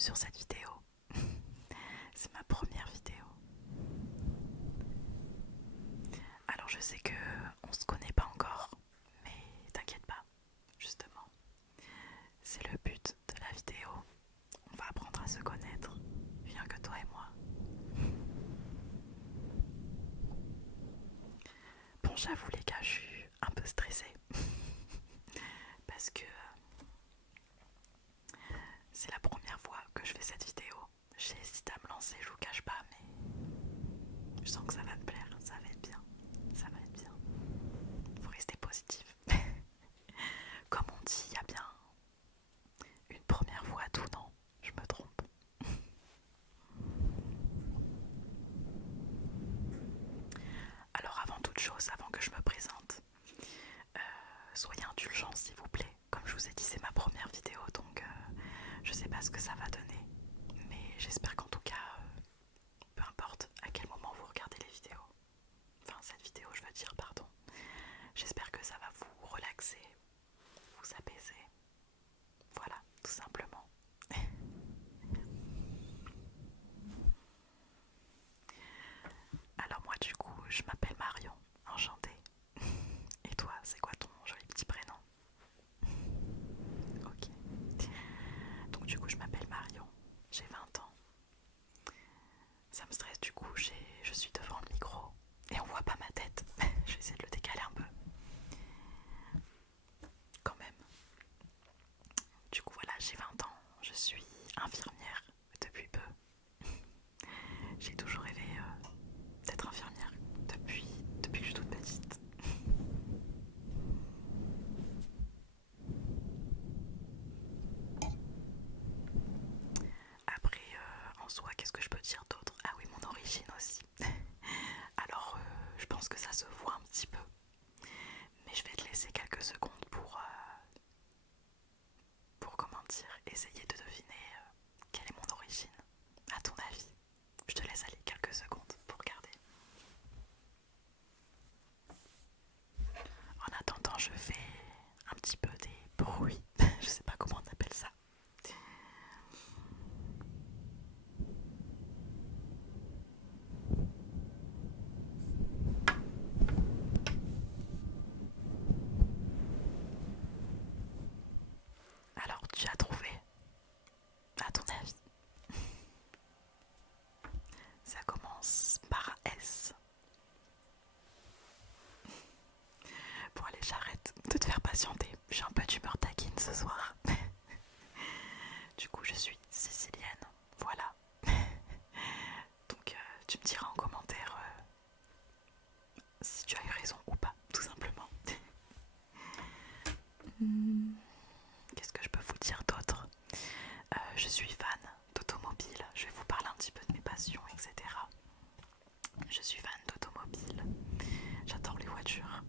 sur cette vidéo. C'est ma première vidéo. Alors je sais que on se connaît pas encore, mais t'inquiète pas, justement. C'est le but de la vidéo. On va apprendre à se connaître, rien que toi et moi. Bon, j'avoue les gars, je suis un peu stressée. Parce que c'est la première fois que je fais cette vidéo. J'ai hésité à me lancer, je vous cache pas, mais je sens que ça va me plaire, ça va être bien. Ça va être bien. Faut rester positif. Comme on dit, il y a bien une première fois à tout, non? Je me trompe. Alors avant toute chose, avant que je me présente, soyez indulgents s'il vous plaît. Comme je vous ai dit, c'est ma première vidéo, donc je sais pas ce que ça va donner. Mais j'espère qu'en tout cas, peu importe à quel moment vous regardez les vidéos, enfin cette vidéo je veux dire, pardon, j'espère que ça va vous relaxer, vous apaiser. Voilà, tout simplement. Alors moi du coup, je m'appelle Marion, enchantée. Et toi, c'est quoi ton joli petit prénom? Ok. Donc du coup, je m'appelle Marion, j'ai 20 ans. Ça me stresse du coup, je suis devant le micro et on voit pas ma tête. Je vais essayer de le décaler un peu. Quand même. Du coup voilà, j'ai 20 ans, je suis infirmière depuis peu. J'ai toujours rêvé d'être infirmière depuis que je suis toute petite. Après, en soi, qu'est-ce que je peux dire d'autre? Ah oui, mon origine aussi. Alors, je pense que ça se voit un petit peu. Mais je vais te laisser quelques secondes pour comment dire, essayer de deviner quelle est mon origine. À ton avis, je te laisse aller quelques secondes pour regarder. En attendant, je fais un petit peu des bruits. Je sais pas comment on appelle ça. Alors, tu as trouvé, à ton avis? Ça commence par un S. Bon allez, j'arrête de te faire patienter. J'ai un peu d'humeur taquine ce soir. Du coup, je suis sicilienne. Voilà. Donc, tu me diras en commentaire si tu as eu raison ou pas, tout simplement. Qu'est-ce que je peux vous dire d'autre? Je suis fan d'automobile. Je vais vous parler un petit peu de mes passions, etc. Je suis fan d'automobile. J'adore les voitures.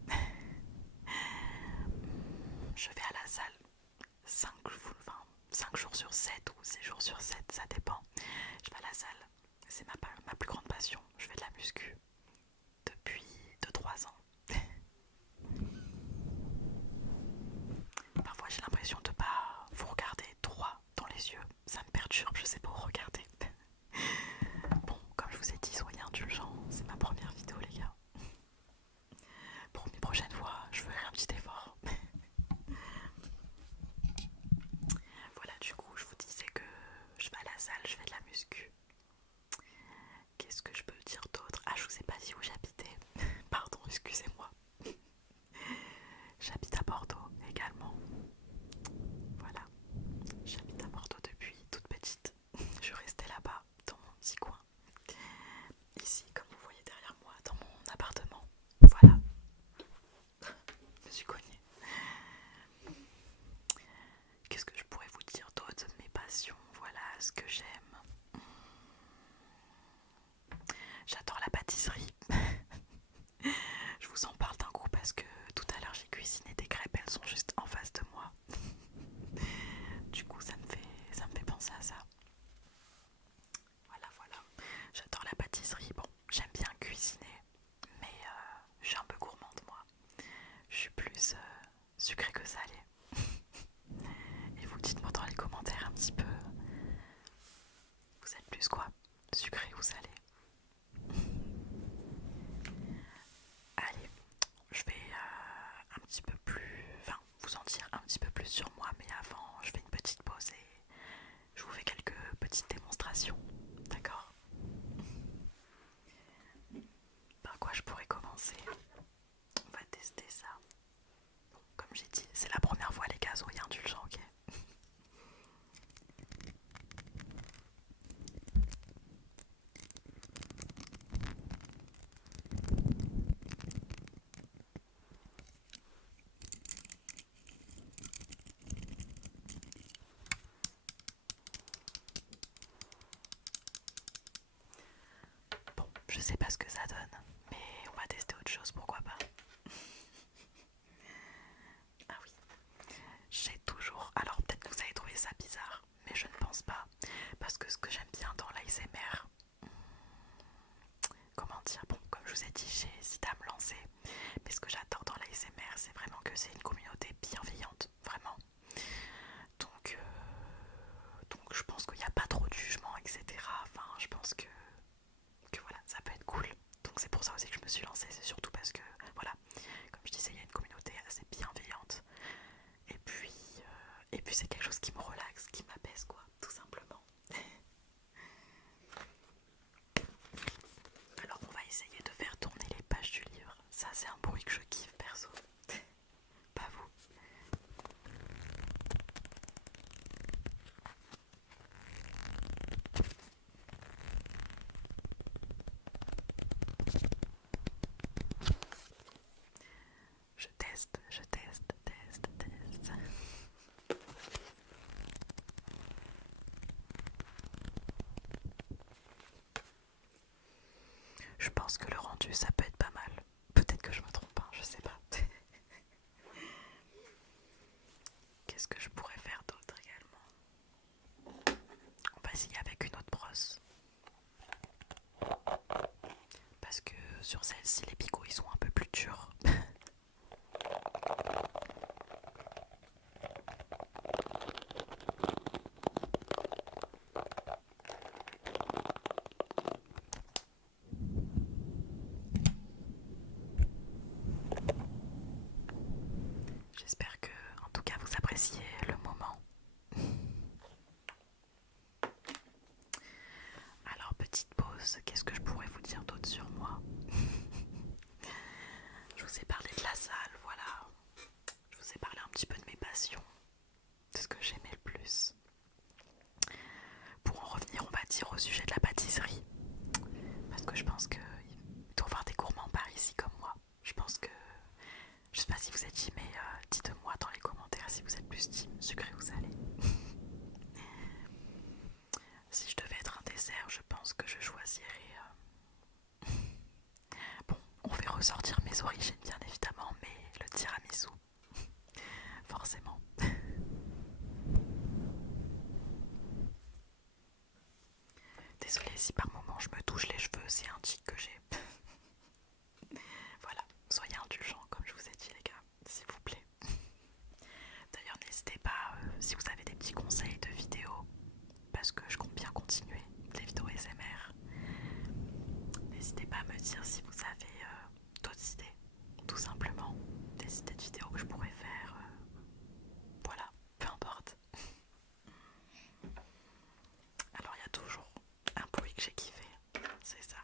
Je vais à la salle 5 jours sur 7 ou 6 jours sur 7, ça dépend. Je vais à la salle. C'est ma plus grande passion. Je fais de la muscu depuis 2-3 ans. Parfois j'ai l'impression de pas vous regarder droit dans les yeux. Ça me perturbe, je sais pas où regarder. Bon, comme je vous ai dit, soyez indulgents. C'est ma première vidéo les gars. Pour une prochaine fois, je ferai un petit effort. Voilà, du coup, je vous disais que je vais à la salle, je fais de la muscu. Qu'est-ce que je peux dire d'autre? Ah, je vous ai pas dit où j'habitais. Pardon, excusez-moi. J'habite à Bordeaux également. Voilà, j'habite à Bordeaux depuis toute petite. Je restais là-bas, dans mon petit coin. Ici, comme vous voyez derrière moi, dans mon appartement. Voilà, je me suis cognée. Qu'est-ce que je pourrais vous dire d'autre? Mes passions, voilà ce que j'aime. J'adore la pâtisserie. Je vous en parle d'un coup parce que tout à l'heure j'ai cuisiné des crêpes, elles sont juste en face de moi. Du coup ça me fait penser à ça. Voilà, voilà. J'adore la pâtisserie. Bon, j'aime bien cuisiner, mais je suis un peu gourmande moi. Je suis plus sucrée que salée. Et vous dites-moi dans les commentaires un petit peu vous allez. Allez, je vais un petit peu plus, enfin vous en dire un petit peu plus sur moi, mais avant je fais une petite pause et je vous fais quelques petites démonstrations, d'accord? Par quoi je pourrais commencer? On va tester ça. Bon, comme j'ai dit, c'est la première fois les gars, soyez indulgents, ok? Bon, je sais pas ce que ça donne, mais on va tester autre chose, pourquoi pas? Ah oui, j'ai toujours... Alors peut-être que vous avez trouvé ça bizarre, mais je ne pense pas. Parce que ce que j'aime bien dans l'ASMR, comment dire, bon, comme je vous ai dit, j'ai hésité à me lancer. Mais ce que j'adore dans l'ASMR, c'est vraiment que c'est une communauté bienveillante, vraiment. Donc je pense qu'il n'y a pas trop de jugement, etc. Enfin, je pense que voilà, ça peut être cool. Donc c'est pour ça aussi que je me suis lancée, c'est surtout parce que, voilà, comme je disais, il y a une communauté assez bienveillante. Et puis c'est quelque chose qui me relaxe, qui m'apaise, quoi, tout simplement. Alors on va essayer de faire tourner les pages du livre. Ça c'est un bruit que je kiffe perso. Pas vous. Je teste, teste. Je pense que le rendu ça peut être pas mal. Peut-être que je me trompe, hein, je sais pas. Qu'est-ce que je pourrais faire d'autre également? On va essayer avec une autre brosse. Parce que sur celle-ci les picots ils sont un peu plus durs. J'espère que en tout cas vous appréciez le moment. Alors petite pause, qu'est-ce que je pourrais vous dire d'autre sur moi? Je vous ai parlé de la salle, voilà. Je vous ai parlé un petit peu de mes passions, de ce que j'aimais le plus. Pour en revenir, on va dire au sujet de la pâtisserie. Parce que je pense qu'il doit y avoir des gourmands par ici comme moi. Je pense que... Je sais pas si vous êtes team, mais dites-moi dans les commentaires si vous êtes plus team sucré ou salé. Si je devais être un dessert, je pense que je choisirais... Bon, on fait ressortir mes origines bien évidemment, mais le tiramisu, forcément. Désolée si par moment je me touche les cheveux, c'est un tic que j'ai. Voilà, soyez indulgents comme je vous ai dit les gars, s'il vous plaît. D'ailleurs n'hésitez pas si vous avez des petits conseils de vidéos, parce que je compte bien continuer les vidéos SMR. N'hésitez pas à me dire si vous avez d'autres idées, tout simplement. Des idées de vidéos que je pourrais faire. Voilà, peu importe. Alors il y a toujours un bruit que j'ai kiffé, c'est ça.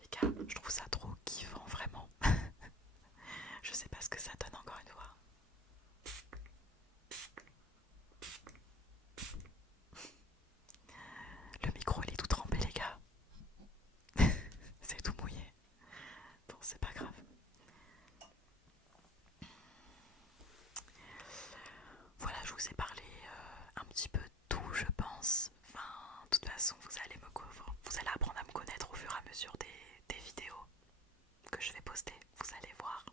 Les gars, je trouve ça trop kiffant, vraiment. Je sais pas ce que ça donne encore une fois. Le micro il est tout trempé les gars. C'est tout mouillé. Bon c'est pas grave. Voilà, je vous ai parlé un petit peu de tout je pense. Enfin, de toute façon vous allez apprendre à me connaître au fur et à mesure des vidéos que je vais poster. Vous allez voir.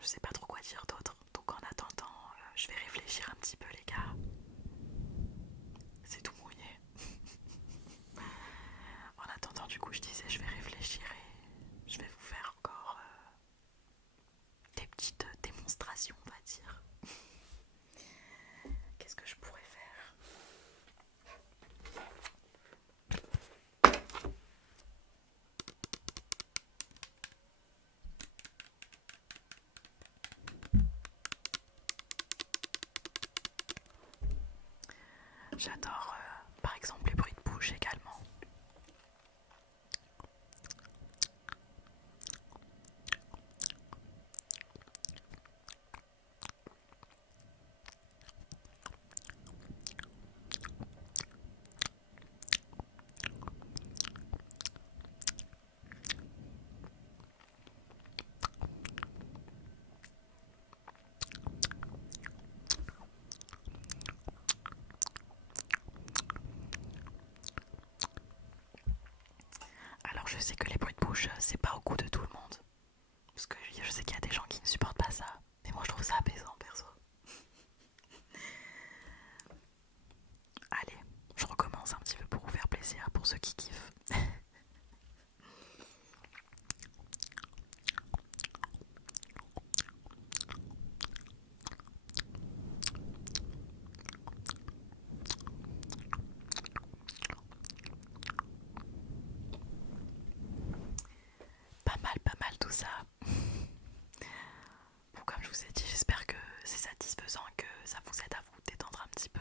Je sais pas trop quoi dire d'autre. Donc en attendant, je vais réfléchir un petit peu les gars. C'est tout mouillé. En attendant, du coup, je disais, je vais réfléchir et je vais vous tout ça. Bon, comme je vous ai dit, j'espère que c'est satisfaisant et que ça vous aide à vous détendre un petit peu.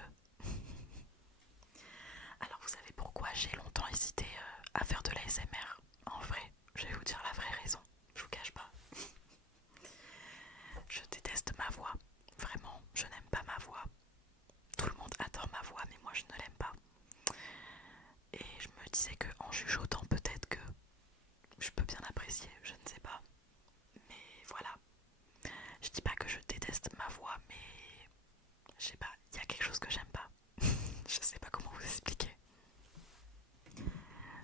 Alors vous savez pourquoi j'ai longtemps hésité à faire de l'ASMR? En vrai, je vais vous dire la vraie raison, je vous cache pas. Je déteste ma voix, vraiment, je n'aime pas ma voix. Tout le monde adore ma voix, mais moi je ne l'aime pas. Et je me disais qu'en chuchotant, peut-être que je peux bien apprécier, je ne sais pas. Mais voilà, je dis pas que je déteste ma voix, mais je sais pas, il y a quelque chose que j'aime pas. Je sais pas comment vous expliquer.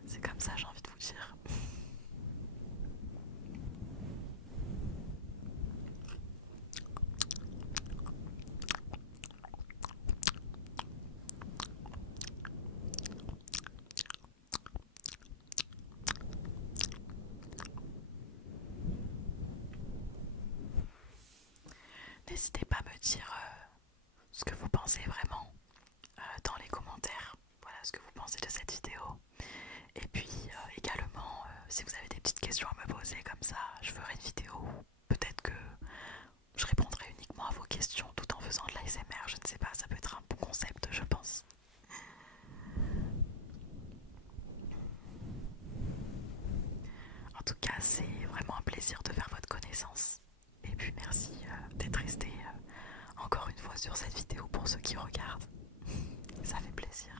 C'est comme ça, j'ai envie de vous dire. N'hésitez pas à me dire ce que vous pensez vraiment dans les commentaires. Voilà ce que vous pensez de cette vidéo. Et puis également, si vous avez des petites questions à me poser comme ça, je ferai une vidéo où peut-être que je répondrai uniquement à vos questions tout en faisant de l'ASMR. Je ne sais pas, ça peut être un bon concept, je pense. En tout cas, c'est vraiment un plaisir de faire votre connaissance. Et puis merci d'être resté encore une fois sur cette vidéo pour ceux qui regardent. Ça fait plaisir.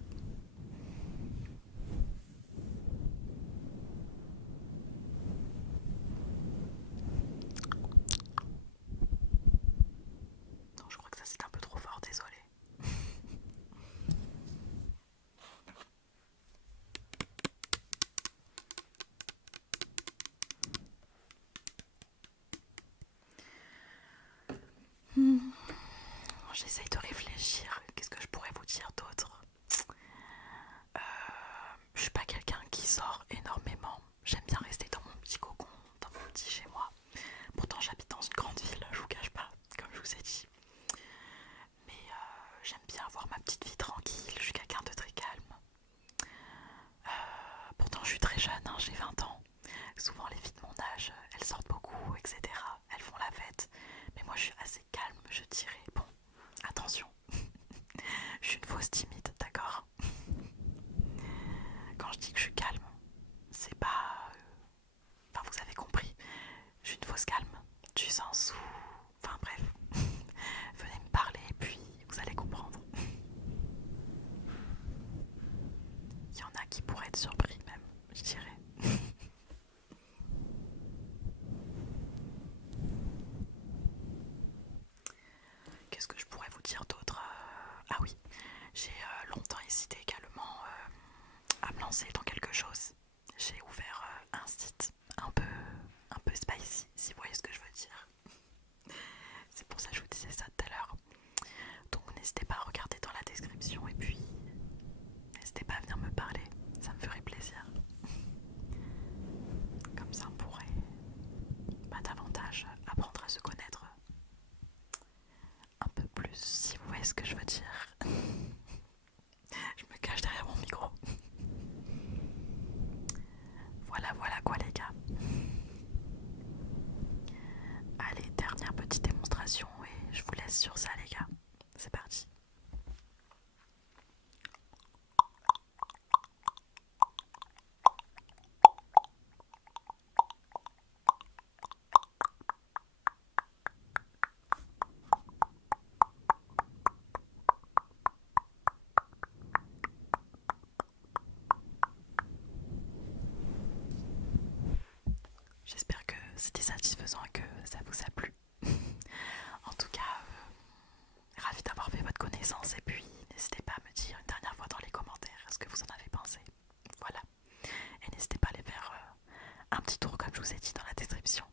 Non, je crois que ça c'est un peu trop fort, désolé. J'essaye de réfléchir. Qu'est-ce que je pourrais vous dire d'autre? Je suis pas quelqu'un qui sort énormément. J'aime bien rester dans mon petit cocon, dans mon petit chez moi. Pourtant j'habite dans une grande ville, je vous cache pas, comme je vous ai dit. Mais j'aime bien avoir ma petite vie tranquille. Je suis quelqu'un de très calme. Pourtant je suis très jeune, hein, j'ai 20 ans. Souvent les filles de mon âge, elles sortent beaucoup, etc. Elles font la fête. Mais moi je suis assez calme, je dirais. Bon, attention. Je suis une fausse timide, d'accord? Quand je dis que je suis calme, c'est pas... Enfin, vous avez compris. Je suis une fausse calme, du sens où... Enfin bref, venez me parler et puis vous allez comprendre. Il y en a qui pourraient être surpris même, je dirais. Qu'est-ce que je pourrais vous dire d'autre? Ah oui, j'ai longtemps hésité également à me lancer dans quelque chose. J'ai ouvert un site un peu spicy, si vous voyez ce que je veux dire. C'est pour ça que je vous disais ça tout à l'heure. Donc n'hésitez pas à regarder dans la description et puis n'hésitez pas à venir me parler, ça me ferait plaisir. Comme ça on pourrait davantage apprendre à se connaître un peu plus, si vous voyez ce que je veux dire. Je me cache derrière mon micro. Voilà quoi les gars. Allez, dernière petite démonstration et je vous laisse sur ça les gars. C'est parti. J'espère que c'était satisfaisant et que ça vous a plu. En tout cas, ravi d'avoir fait votre connaissance et puis n'hésitez pas à me dire une dernière fois dans les commentaires ce que vous en avez pensé. Voilà. Et n'hésitez pas à aller faire un petit tour comme je vous ai dit dans la description